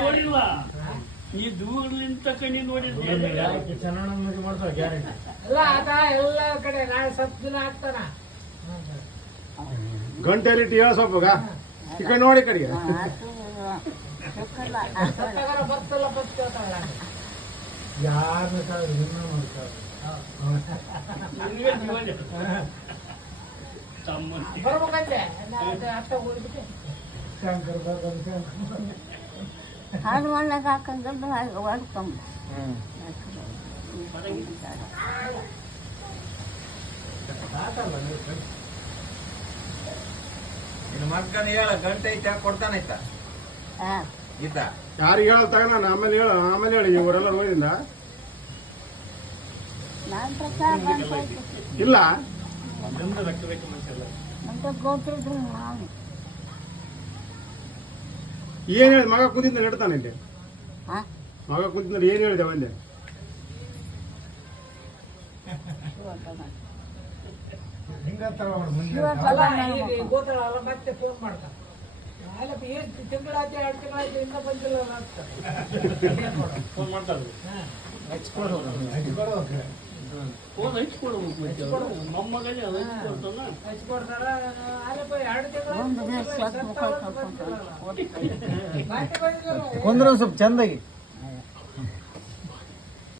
ನೋಡಿಲ್ಲ ನೀ ದೂರಲಿಂತ ಕಣಿ ನೋಡಿದ್ರೆ ಚೆನ್ನಾಗಿ ಮದುವೆ ಮಾಡ್ತಾರೆ ಗ್ಯಾರಂಟಿ ಎಲ್ಲ ಆತ ಎಲ್ಲ ಕಡೆ ನಾಳೆ ಸ್ವಲ್ಪ ದಿನ ಆಗ್ತಾನ ಗಂಟೆಯಲ್ಲಿ ಹೇಳ ಸ್ವಲ್ಪ ಈ ಕಡೆ ನೋಡಿ ಕಡೆಗೆ ಸತ್ತಾಗಾರ ಬರ್ತಲ್ಲ ಬರ್ತಾಳ ಯಾರು ಬೇಕಾದ್ರೆ ಇನ್ನೂ ಮಾಡ್ತಾರೆ ಬರ್ಬೇಕಂತೆ ಅತ್ತ ಹೋಗ್ಬಿಟ್ಟೆ ಶಂಕರ್ ಬರ್ತಾರೆ ಹಾಡು ಒಳಗೆ ಹಾಕೊಂಡು ಹೊಡ್ಕೊಂಬ ನಿನ್ನ ಮಕ್ಕನ ಹೇಳ ಗಂಟೆ ಐತ ಕೊಡ್ತಾನೈತ ಇದ್ದ ಯಾರಿಗೆ ಹೇಳ ತಗ ನಾನು ಆಮೇಲೆ ಹೇಳಿ ಇವರೆಲ್ಲ ನೋಡಿದಿಂದ ನಾನು ಪ್ರಕಾರ ಇಲ್ಲ ಅಂತ ಗೊತ್ತಿದ್ರು ನಾನು ಏನ್ ಹೇಳಿದ ಮಗ ಕುಂತಿದ್ದ ಇಡ್ತಾನೆ ಇಲ್ಲಿ ಹಾಂ ಮಗ ಕುಂತಿದ್ದ ಏನ್ ಹೇಳಿದೆ ಒಂದೇ ಹಿಂಗಂತಾವ ಮುಂದೆ ಗೋತಾಳಲ್ಲ ಮತ್ತೆ ಫೋನ್ ಮಾಡ್ತಾನೆ ಅಲ್ಲಪ್ಪ ಏನ್ ತಿಂಗಳಾಯ್ತು 2 ತಿಂಗಳಾಯ್ತು ಇನ್ನೂ ಬಂದಿಲ್ಲ ಅಂತ ಫೋನ್ ಮಾಡ್ತಾರೆ ಫೋನ್ ಹಚ್ಕೊಡ್ಬೇಕು ಮೊಮ್ಮಗನೇ ಅದು ಹಚ್ಕೊಡ್ತಾನ ಹಚ್ಕೊಡ್ತಾರ ಅಲ್ಲಪ್ಪ 2 ಒಂದು ತಿಂಗಳು ದಿವಸ ಮುಖ ಕಳ್ಕೊಂಡು ಕೊಂದ್ರ ಸ್ವಲ್ಪ ಚಂದಾಗಿ